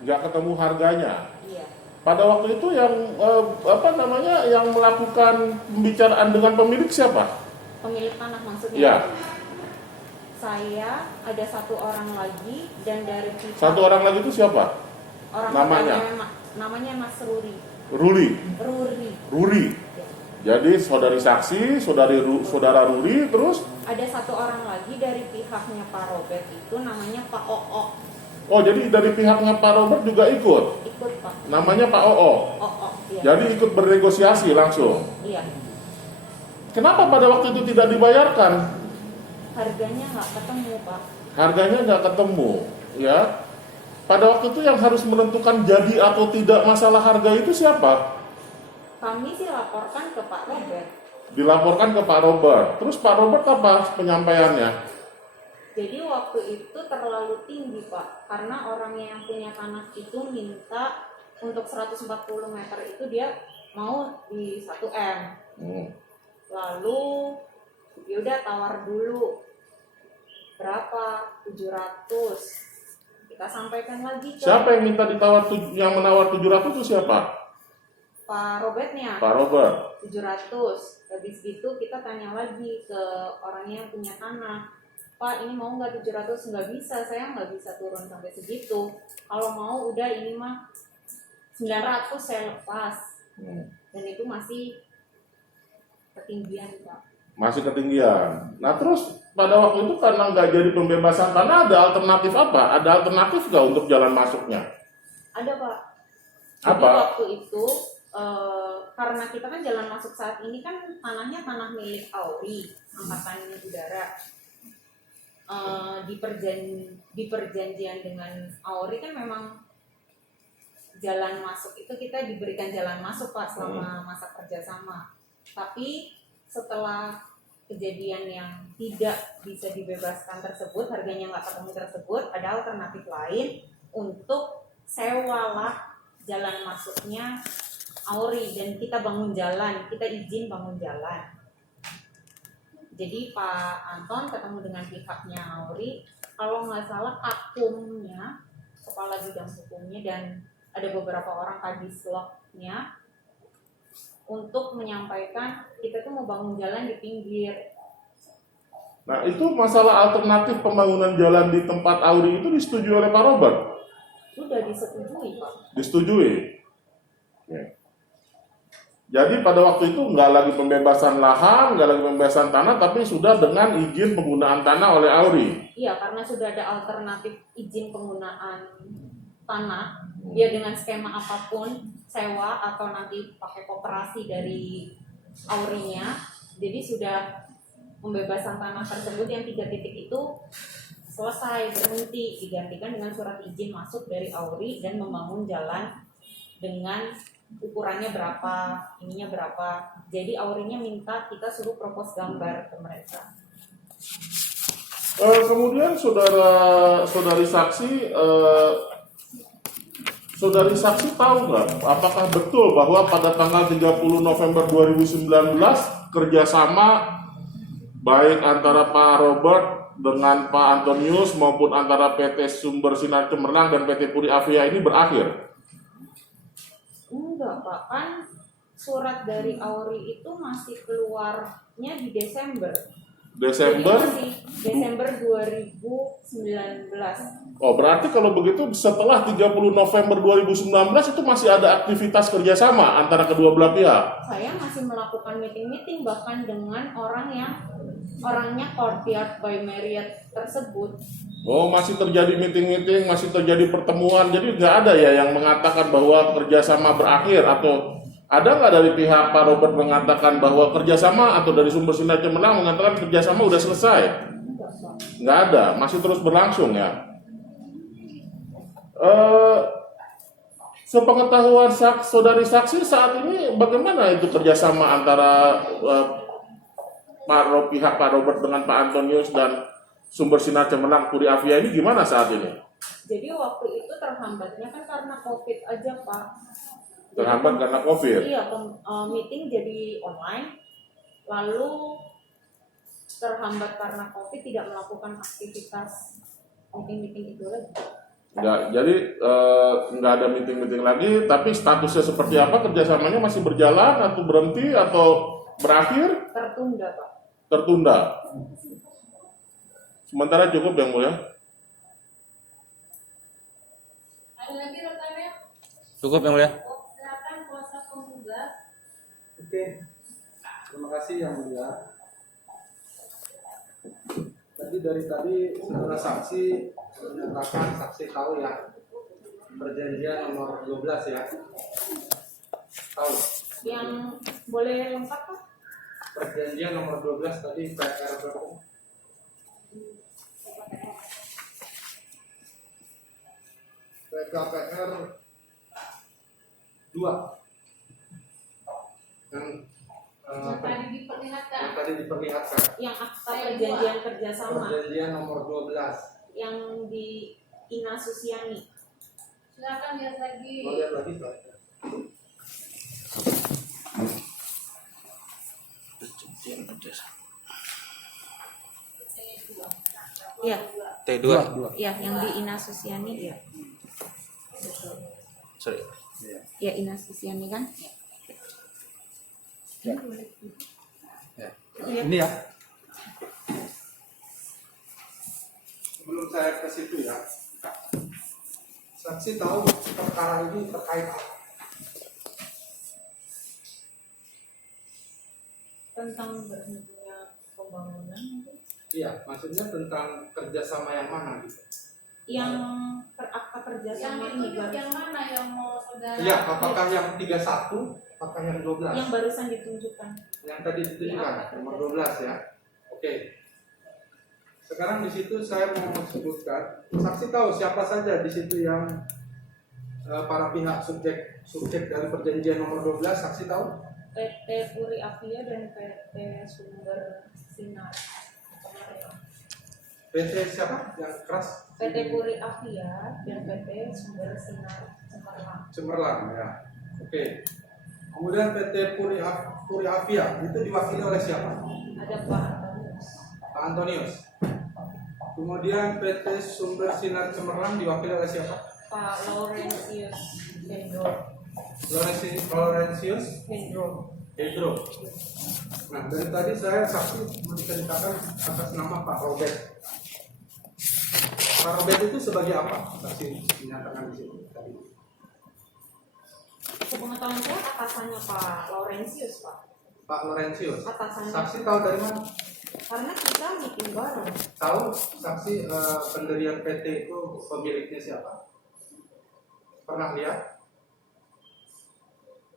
nggak ketemu harganya. Iya. Pada waktu itu yang yang melakukan pembicaraan dengan pemilik siapa? Pemilik tanah maksudnya. Ya. Saya, ada satu orang lagi, dan dari pihak Satu orang lagi itu siapa? orang namanya? Namanya Mas Ruri. Ruri. Ruri. Ya. Jadi saudari saksi, saudara Ruri, terus Ada satu orang lagi dari pihaknya Pak Robert itu namanya Pak Oo. oh jadi dari pihaknya Pak Robert juga ikut. Ikut Pak. Namanya Pak Oo. Oo. Iya. Jadi ikut bernegosiasi langsung. Iya. Kenapa pada waktu itu tidak dibayarkan? Harganya nggak ketemu Pak. Harganya nggak ketemu, ya. Pada waktu itu yang harus menentukan jadi atau tidak masalah harga itu siapa? Kami sih laporkan ke Pak Robert. Dilaporkan ke Pak Robert. Terus Pak Robert apa penyampaiannya? Jadi waktu itu terlalu tinggi Pak, karena orangnya yang punya tanah itu minta untuk 140 meter itu dia mau di 1M. Lalu yaudah tawar dulu berapa, 700. Kita sampaikan lagi ke Siapa yang minta ditawar yang menawar 700 itu siapa? Pak Robertnya. Pak Robert. 700. Habis itu kita tanya lagi ke orangnya yang punya tanah, Pak ini mau nggak 700? Nggak bisa, saya nggak bisa turun sampai segitu. Kalau mau udah ini mah 900 saya lepas. Dan itu masih ketinggian Pak. Masih ketinggian. Nah terus pada waktu itu karena nggak jadi pembebasan tanah, ada alternatif apa? Ada alternatif nggak untuk jalan masuknya? Ada Pak. Apa? Jadi waktu itu karena kita kan jalan masuk saat ini kan tanahnya tanah milik AURI, Angkatan Udara. Di perjanjian dengan AURI kan memang jalan masuk itu kita diberikan jalan masuk Pak selama masa kerjasama. Tapi setelah kejadian yang tidak bisa dibebaskan tersebut, harganya nggak ketemu tersebut, ada alternatif lain untuk sewalah jalan masuknya AURI dan kita bangun jalan, kita izin bangun jalan. Jadi Pak Anton ketemu dengan pihaknya AURI, kalau nggak salah akumnya, kepala bidang hukumnya dan ada beberapa orang kadislognya untuk menyampaikan kita tuh mau bangun jalan di pinggir. Nah itu masalah alternatif pembangunan jalan di tempat AURI itu disetujui oleh Pak Robert? Sudah disetujui Pak. Disetujui. Ya. Jadi pada waktu itu nggak lagi pembebasan lahan, nggak lagi pembebasan tanah, tapi sudah dengan izin penggunaan tanah oleh AURI. Iya, karena sudah ada alternatif izin penggunaan tanah, ya dengan skema apapun, sewa atau nanti pakai koperasi dari AURI-nya. Jadi sudah pembebasan tanah tersebut yang 3 titik itu selesai, berhenti, digantikan dengan surat izin masuk dari AURI dan membangun jalan dengan ukurannya berapa, ininya berapa. Jadi AURI-nya minta kita suruh propose gambar ke mereka. Kemudian saudari saksi tahu nggak apakah betul bahwa pada tanggal 30 November 2019 kerjasama baik antara Pak Robert dengan Pak Antonius maupun antara PT Sumber Sinar Cemerlang dan PT Puri Avia ini berakhir? Enggak Pak, kan surat dari AURI itu masih keluarnya di Desember. Desember? Desember 2019. Oh berarti kalau begitu setelah 30 November 2019 itu masih ada aktivitas kerjasama antara kedua belah pihak? Saya masih melakukan meeting-meeting bahkan dengan orangnya Courtyard by Marriott tersebut. Oh masih terjadi meeting-meeting, masih terjadi pertemuan, jadi nggak ada ya yang mengatakan bahwa kerjasama berakhir, atau ada nggak dari pihak Pak Robert mengatakan bahwa kerjasama, atau dari Sumber Sinar Cemerlang mengatakan kerjasama udah selesai? Nggak ada, masih terus berlangsung ya. Sepengetahuan saudari saksi saat ini bagaimana itu kerjasama antara pihak Pak Robert dengan Pak Antonius dan Sumber Sinar Cemerlang Puri Avia ini gimana saat ini? Jadi waktu itu terhambatnya kan karena COVID aja Pak. Terhambat karena COVID? Iya, meeting jadi online, lalu terhambat karena COVID, tidak melakukan aktivitas meeting-meeting itu lagi. Nggak ada meeting-meeting lagi, tapi statusnya seperti apa? Kerjasamanya masih berjalan atau berhenti atau berakhir? Tertunda, Pak. Tertunda. Sementara cukup yang mulia. Ada lagi rekannya? Cukup yang mulia. Silakan kuasa penggugat. Oke, terima kasih yang mulia. Dari tadi saudara saksi menyatakan saksi tahu ya perjanjian nomor 12 ya. Tahu Yang boleh lengkap, Pak? perjanjian nomor 12 tadi PR berapa? PKPR 2 Yang tadi diperlihatkan. yang tadi diperlihatkan. Yang akta perjanjian kerjasama Perjanjian nomor 12. yang di Ina Susiani. Silakan lihat lagi. Mau lihat lagi Pak? Iya, T2. ya yang di Ina Susiani ya. Betul. Sorry. Ya Ina Susiani kan? Ya. Ya. Iya. Ini ya. Sebelum saya ke situ ya, saksi tahu perkara ini terkait apa? Tentang berhentinya pembangunan mungkin? Iya, maksudnya tentang kerjasama yang mana gitu? Yang akta kerjasama Yang ini ditunjuk baru, yang mana yang mau saudara? Iya, apakah yang 31, apakah yang 12? yang barusan ditunjukkan. Yang tadi ditunjukkan, Iya, nomor 12 ya. Oke. Sekarang di situ saya mau sebutkan, saksi tahu siapa saja di situ yang para pihak subjek dari perjanjian nomor 12, saksi tahu? PT Puri Avia dan PT Sumber Sinar. PT siapa yang keras? PT Puri Avia dan PT Sumber Sinar Cemerlang. Cemerlang ya. Oke. Kemudian PT Puri Avia itu diwakili oleh siapa? Ada Pak Antonius. Pak Antonius. Kemudian PT Sumber Sinar Cemerlang diwakili oleh siapa? Pak Laurentius Hendro. Laurentius Hendro. Hedro. Nah, dari tadi saya saksi menceritakan atas nama Pak Robert. Pak Robert itu sebagai apa? Saksi menyatakan di sini tadi. Sepengetahuan saya atasannya Pak Laurentius, Pak. Pak Laurentius. Atasannya. Saksi tahu dari mana? Karena kita meeting bareng. Tahu saksi pendirian PT itu pemiliknya siapa? Pernah lihat?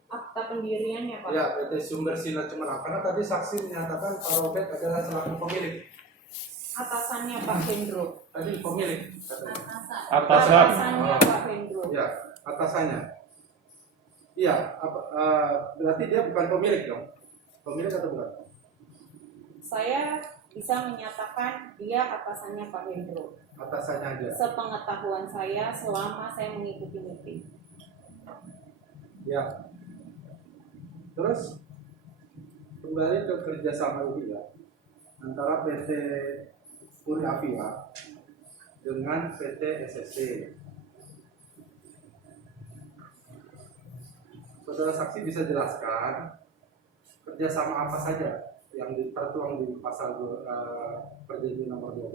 Akta pendiriannya, Pak. Ya, PT Sumber Sinar Cemerlang. Karena tadi saksi menyatakan Pak Robert adalah selaku pemilik. Atasannya Pak Hendro. Tadi pemilik. katanya. Atasan. Atasannya Pak Hendro. Ya, atasannya. Iya, berarti dia bukan pemilik dong? Pemilik atau bukan? Saya bisa menyatakan dia atasannya Pak Hendro. Atasannya aja. Sepengetahuan saya selama saya mengikuti meeting. Ya. Terus kembali ke kerjasama ini ya antara PT Puri Avia dengan PT SSC. Saudara saksi bisa jelaskan kerjasama apa saja yang tertuang di pasal perjanjian nomor 12?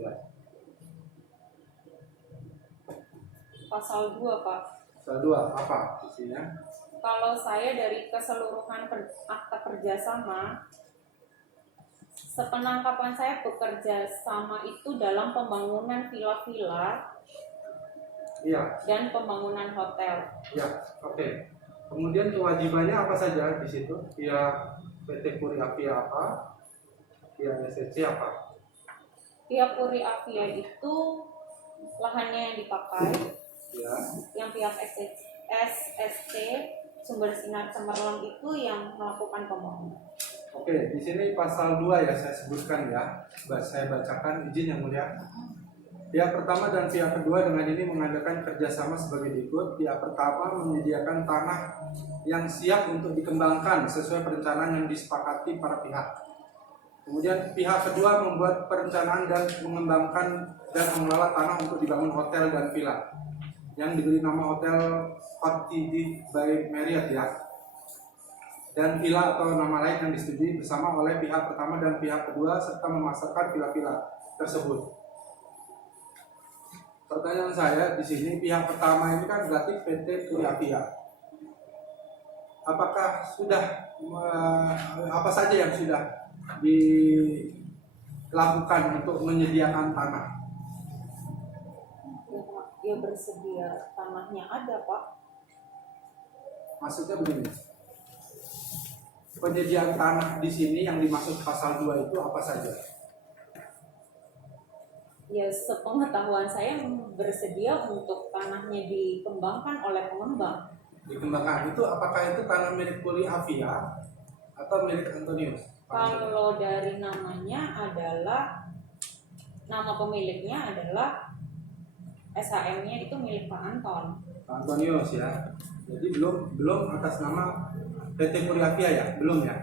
Pasal 2, Pak. Pasal 2 apa isinya? Kalau saya dari keseluruhan akta kerjasama, sepenangkapan saya bekerja sama itu dalam pembangunan villa-villa Iya, dan pembangunan hotel. ya, oke. Kemudian kewajibannya apa saja di situ? Pihak PT Puri Avia apa? Pihak SSC apa? Pihak Puri Avia itu lahannya yang dipakai, Ya, yang pihak SSC Sumber Sinar Cemerlang itu yang melakukan pembangunan. oke. Di sini pasal 2 ya saya sebutkan ya. Saya bacakan, izin yang mulia. Pihak pertama dan pihak kedua dengan ini mengadakan kerjasama sebagai berikut. Pihak pertama menyediakan tanah yang siap untuk dikembangkan sesuai perencanaan yang disepakati para pihak. Kemudian pihak kedua membuat perencanaan dan mengembangkan dan mengelola tanah untuk dibangun hotel dan villa. yang diberi nama Hotel Fortitude by Marriott ya, dan villa atau nama lain yang disetujui bersama oleh pihak pertama dan pihak kedua serta memasarkan villa-villa tersebut. Pertanyaan saya di sini, pihak pertama ini kan berarti PT Puri Avia. Apakah sudah apa saja yang sudah dilakukan untuk menyediakan tanah? Ya bersedia, tanahnya ada Pak. Maksudnya begini, penyediaan tanah di sini yang dimaksud pasal 2 itu apa saja? Ya sepengetahuan saya bersedia untuk tanahnya dikembangkan oleh pengembang. Dikembangkan itu apakah itu tanah milik Puri Avia atau milik Antonius? Kalau dari namanya adalah, nama pemiliknya adalah SHM-nya itu milik Pak Anton. Pak Antonius ya. Jadi belum atas nama PT Puri Avia ya, belum ya.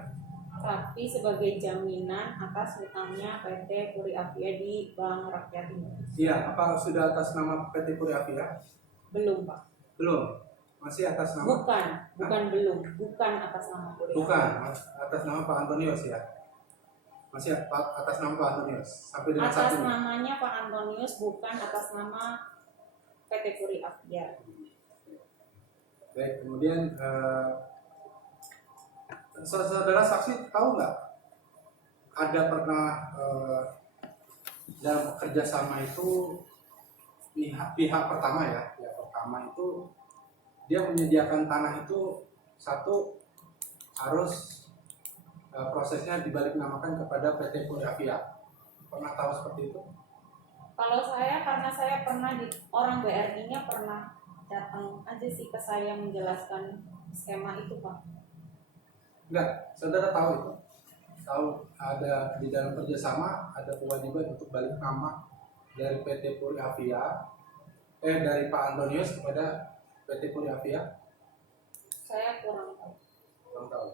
Tapi sebagai jaminan atas hutangnya PT Puri Avia di Bank Rakyat Indonesia. Iya, apa sudah atas nama PT Puri Avia? Belum Pak. Belum. Masih atas nama? Bukan atas nama Puri Bukan, Avia. atas nama Pak Antonius ya. Masih atas nama Pak Antonius sampai dengan saat Atas ini. namanya Pak Antonius, bukan atas nama PT Puri Avia. Baik, kemudian saudara saksi tahu nggak ada pernah dalam kerjasama itu pihak pertama ya, pihak pertama itu dia menyediakan tanah itu satu harus prosesnya dibalik namakan kepada PT Puri Avia. Pernah tahu seperti itu? Kalau saya, karena saya pernah orang BRI-nya pernah datang aja sih ke saya menjelaskan skema itu Pak. Enggak, saudara tahu itu? Tahu ada di dalam kerjasama ada kewajiban untuk balik nama dari PT Puri Avia, dari Pak Antonius kepada PT Puri Avia? Saya kurang tahu. Kurang tahu.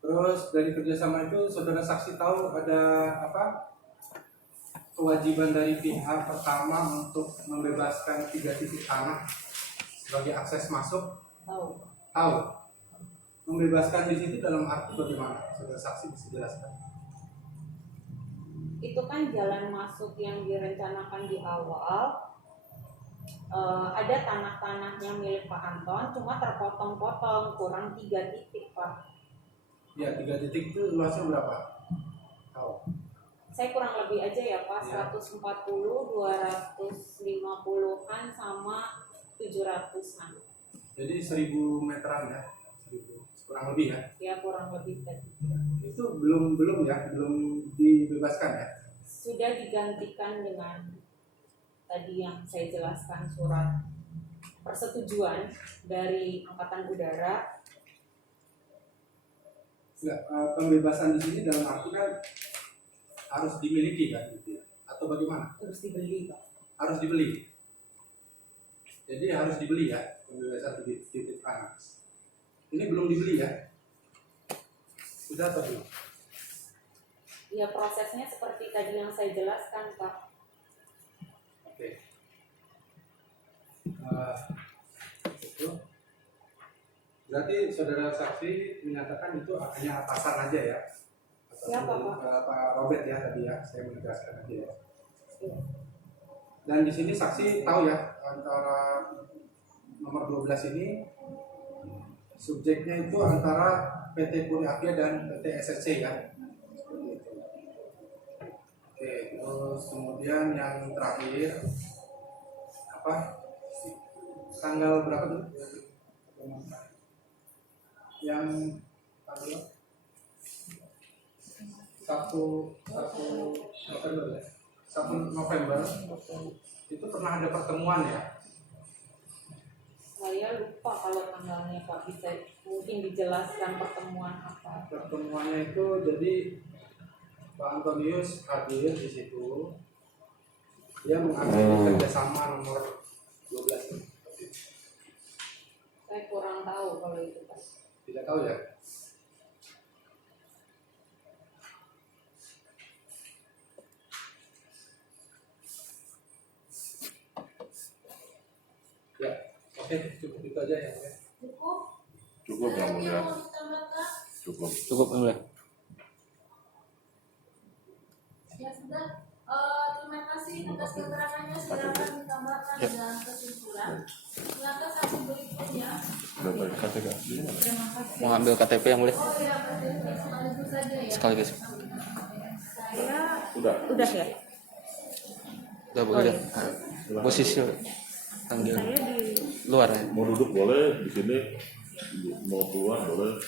Terus dari kerjasama itu saudara saksi tahu ada apa? Kewajiban dari pihak pertama untuk membebaskan 3 titik tanah sebagai akses masuk? Tahu. Tahu. Membebaskan di situ dalam arti bagaimana? Saudara saksi bisa jelaskan. Itu kan jalan masuk yang direncanakan di awal. Ada tanah-tanahnya milik Pak Anton, cuma terpotong-potong, kurang 3 titik Pak. Ya, 3 titik itu luasnya berapa? Tahu. Saya kurang lebih aja ya Pak, Ya. 140, 250-an sama 700-an. Jadi 1000 meteran ya, 1000 kurang lebih ya. Ya kurang lebih tadi. Itu belum dibebaskan ya. Sudah digantikan dengan tadi yang saya jelaskan, surat persetujuan dari Angkatan Udara. Enggak, pembebasan di sini dalam arti kan harus dimiliki kan gitu ya. Atau bagaimana? Terus dibeli Pak. Harus dibeli. Jadi harus dibeli ya, pembebasan titik tanah. Ini belum dibeli ya. Sudah atau belum? Ya prosesnya seperti tadi yang saya jelaskan Pak. Oke. Itu. Berarti saudara saksi menyatakan itu hanya atasan aja ya? Siapa, Pak? Pak Robert ya tadi ya, saya menegaskan aja ya. Iya. Dan di sini saksi tahu ya, antara nomor 12 ini subjeknya itu antara PT Puri Avia dan PT SSC ya. Seperti itu. Oke, terus kemudian yang terakhir apa? Tanggal berapa tuh? Yang tanggal 1 November ya. 1 November itu pernah ada pertemuan ya. Saya lupa kalau tanggalnya Pak, bisa mungkin dijelaskan pertemuan apa. Pertemuannya itu jadi Pak Antonius hadir di situ. Dia mengakhiri kerjasama nomor 12 ini. Saya kurang tahu kalau itu Pak. Tidak tahu ya. Oke, cukup itu aja ya. Cukup. Cukup yang Ada lagi mulia. yang mau ditambahkan? Cukup. Cukup yang mulia. Ya sudah. Terima kasih atas keterangannya. Silakan ditambahkan Ya. dalam kesimpulan. Silakan saksi berikutnya. Udah baik, KTK. Terima kasih. Mau ambil KTP yang mulia? Oh iya, sekaligus saja ya. Sekaligus. Saya Udah. udah ya. Udah boleh. Posisi panggil Saya di luar ya. Mau duduk boleh di sini, mau keluar boleh.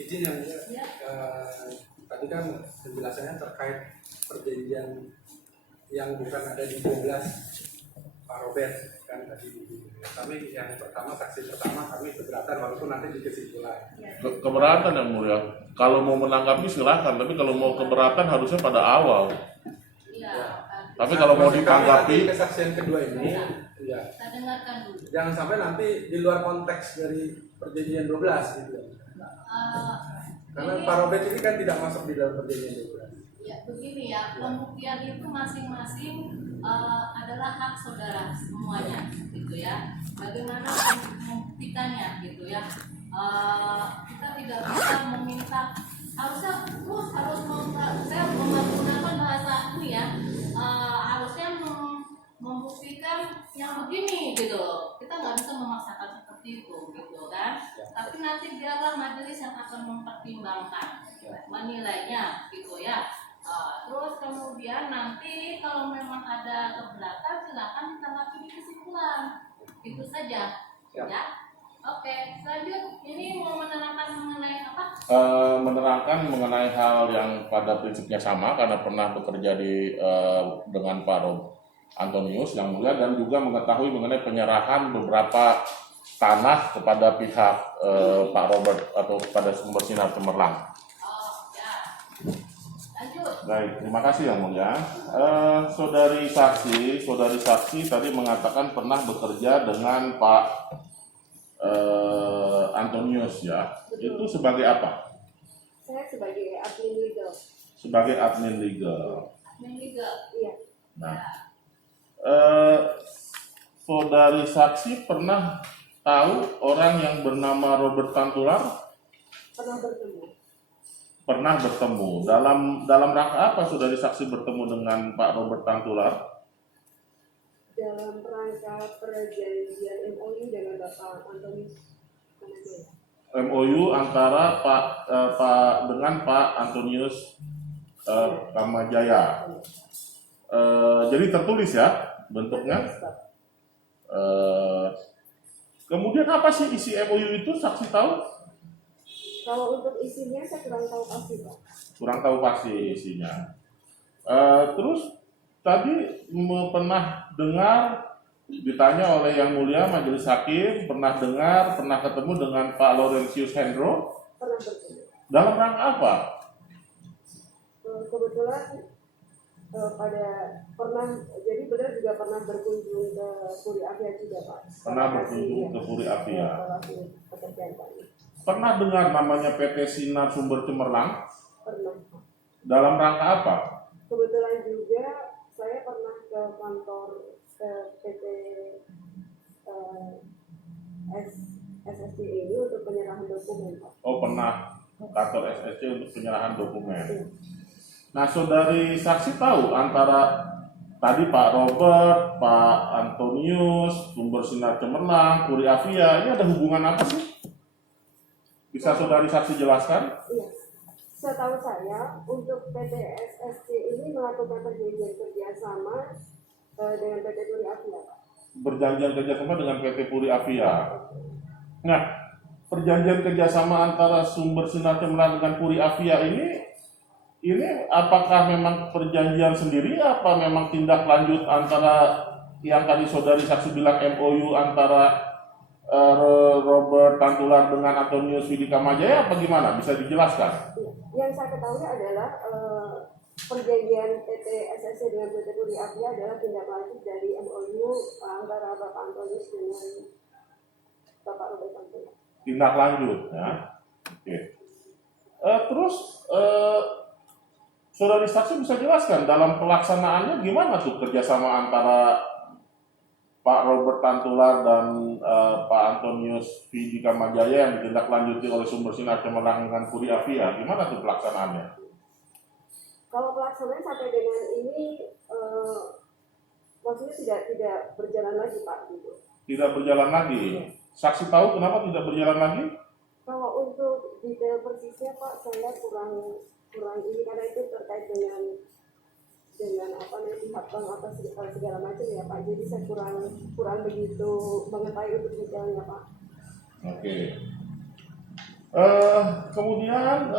Izin yang mulia, tadi kan penjelasannya terkait perjanjian yang bukan ada di 12 Pak Robert kan tadi. Kami yang pertama, saksi pertama kami keberatan walaupun nanti di kesimpulan. Keberatan yang mulia. Kalau mau menanggapi silahkan, tapi kalau mau keberatan harusnya pada awal. Iya. Tapi kalau mau Maksud kami ditanggapi, nanti kesaksian kedua ini, ya, Kita dengarkan dulu. jangan sampai nanti di luar konteks dari perjanjian 12 gitu. Karena Ini- Pak Robert ini kan tidak masuk di dalam perjanjian 12. Ya, begini ya, pembuktian itu masing-masing adalah hak saudara semuanya, gitu ya. Bagaimana membuktikannya, gitu ya. Kita tidak bisa meminta, harusnya saya menggunakan bahasa ini ya, harusnya membuktikan yang begini, gitu. Kita nggak bisa memaksakan seperti itu, gitu kan. Tapi nanti biarlah majelis yang akan mempertimbangkan, menilainya, gitu ya. Terus kemudian nanti kalau memang ada keberatan silakan ditanggapi di kesimpulan. Itu saja. Siap. Ya. Oke, selanjut ini mau menerangkan mengenai apa? menerangkan mengenai hal yang pada prinsipnya sama karena pernah bekerja dengan Pak Antonius yang mulia dan juga mengetahui mengenai penyerahan beberapa tanah kepada pihak Pak Robert atau kepada Sumber Sinar Cemerlang. Oh, ya. Lanjut. Baik, terima kasih yang mulia. Saudari saksi tadi mengatakan pernah bekerja dengan Pak Antonius ya. Itu sebagai apa? saya sebagai admin legal. Sebagai admin legal. Yang tiga. Iya. Nah, saudari saksi pernah tahu orang yang bernama Robert Tantular? Pernah bertemu. Pernah bertemu. Dalam rangka apa saudari saksi bertemu dengan Pak Robert Tantular? Dalam rangka perjanjian MOU dengan Bapak Antonius Kamajaya. MOU antara dengan Pak Antonius Kamajaya. Jadi tertulis ya bentuknya. Kemudian apa sih isi MOU itu saksi tahu? Kalau untuk isinya saya kurang tahu pasti, Pak. Kurang tahu pasti isinya. Terus tadi pernah dengar ditanya oleh Yang Mulia Majelis Hakim, pernah ketemu dengan Pak Laurentius Hendro. Pernah bertemu. Dalam rangka apa? Kebetulan jadi benar juga pernah berkunjung ke Puri Avia juga, Pak. Pernah berkunjung ke Puri Avia. Pekerjaan kami. Pernah dengar namanya PT Sinar Sumber Cemerlang? Pernah, Pak. Dalam rangka apa? Kebetulan juga saya pernah ke kantor ke PT SSC ini untuk penyerahan dokumen, Pak. Oh, pernah kantor SSC untuk penyerahan dokumen. Nah, saudari saksi tahu antara tadi Pak Robert, Pak Antonius, Sumber Sinar Cemerlang, Puri Avia, ini ada hubungan apa sih? Bisa saudari saksi jelaskan? Iya. Setahu saya, untuk PT SSC ini melakukan perjanjian kerjasama dengan PT Puri Avia, Pak. Berjanjian kerjasama dengan PT Puri Avia. Nah, perjanjian kerjasama antara Sumber Sinar Cemerlang dengan Puri Avia ini apakah memang perjanjian sendiri, apa memang tindak lanjut antara yang tadi saudari saksi bilang MOU antara Robert Tantular dengan Antonius Widi Kamajaya, apa gimana? Bisa dijelaskan? Yang saya ketahui adalah perjanjian PT SSC dengan PT Puri Avia adalah tindak lanjut dari MOU antara Bapak Antonius dengan Bapak Robert Tantular. Tindak lanjut, ya. Oke. Terus Saudari saksi bisa jelaskan dalam pelaksanaannya gimana tuh kerjasama antara Pak Robert Tantular dan Pak Antonius V. di Kamajaya yang ditindaklanjuti oleh Sumber Sinar Cemerlang dengan Puri Avia, gimana tuh pelaksanaannya? Kalau pelaksanaan sampai dengan ini maksudnya tidak berjalan lagi Pak gitu. Tidak berjalan lagi. Saksi tahu kenapa tidak berjalan lagi? Kalau untuk detail persisnya Pak, saya kurang ini karena itu terkait dengan apa namanya pihak bank atas segala macam ya Pak. Jadi saya kurang begitu mengetahui untuk detailnya Pak. Oke. Kemudian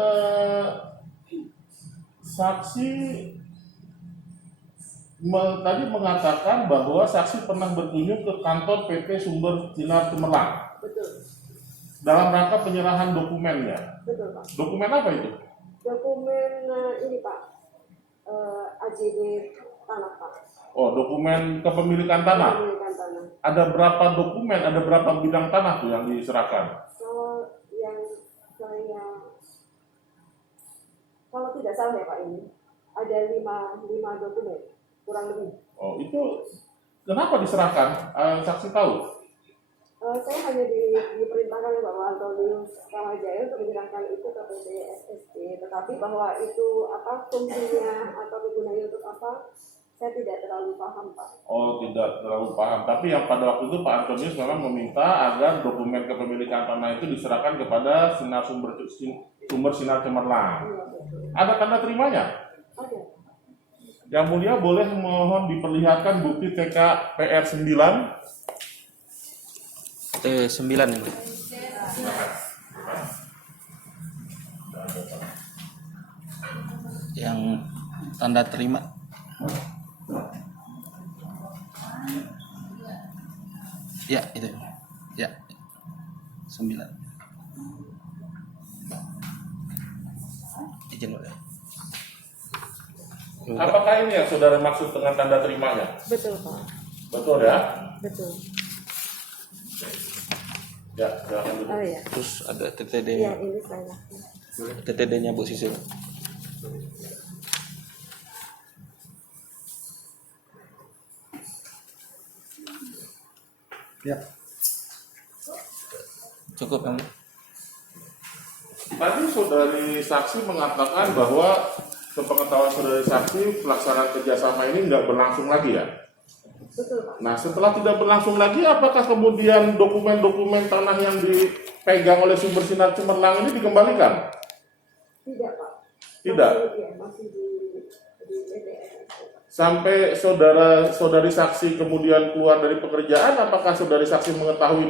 saksi tadi mengatakan bahwa saksi pernah berkunjung ke kantor PT Sumber Sinar Cemerlang Betul, dalam rangka penyerahan dokumennya. betul Pak. Dokumen apa itu? Dokumen ini Pak, AJB tanah Pak. Oh, dokumen kepemilikan tanah. Pemilikan tanah. Ada berapa dokumen, ada berapa bidang tanah tuh yang diserahkan? Kalau tidak salah ya Pak, ini ada 5 dokumen kurang lebih. Oh, itu kenapa diserahkan? Saksi tahu? Saya hanya diperintahkan oleh Bapak Antonius Kamajaya untuk menyerahkan itu ke PT SST, tetapi bahwa itu apa fungsinya atau kegunaannya untuk apa, saya tidak terlalu paham Pak. Oh, tidak terlalu paham. Tapi yang pada waktu itu Pak Antonius memang meminta agar dokumen kepemilikan tanah itu diserahkan kepada Sumber Sinar Cemerlang. Iya, betul. Ada tanda terimanya? Ada. Yang mulia boleh mohon diperlihatkan bukti TKPR 9. T9 yang mulia. Yang tanda terima. Ya, itu. Ya. 9. Izin boleh. Apakah ini yang saudara maksud dengan tanda terimanya? Betul Pak. Betul ya? Betul. Ya, silakan dulu. Oh ya. Terus ada Iya, TTD-nya. ini saya. TTD-nya Bu Sisil. Ya. Cukup yang mulia. Tadi saudari saksi mengatakan bahwa sepengetahuan saudari saksi pelaksanaan kerjasama ini nggak berlangsung lagi ya? Betul Pak. Nah, setelah tidak berlangsung lagi, apakah kemudian dokumen-dokumen tanah yang dipegang oleh Sumber Sinar Cemerlang ini dikembalikan? Tidak Pak. Tidak. Masih di PTS. Sampai saudari saksi kemudian keluar dari pekerjaan, apakah saudari saksi mengetahui ini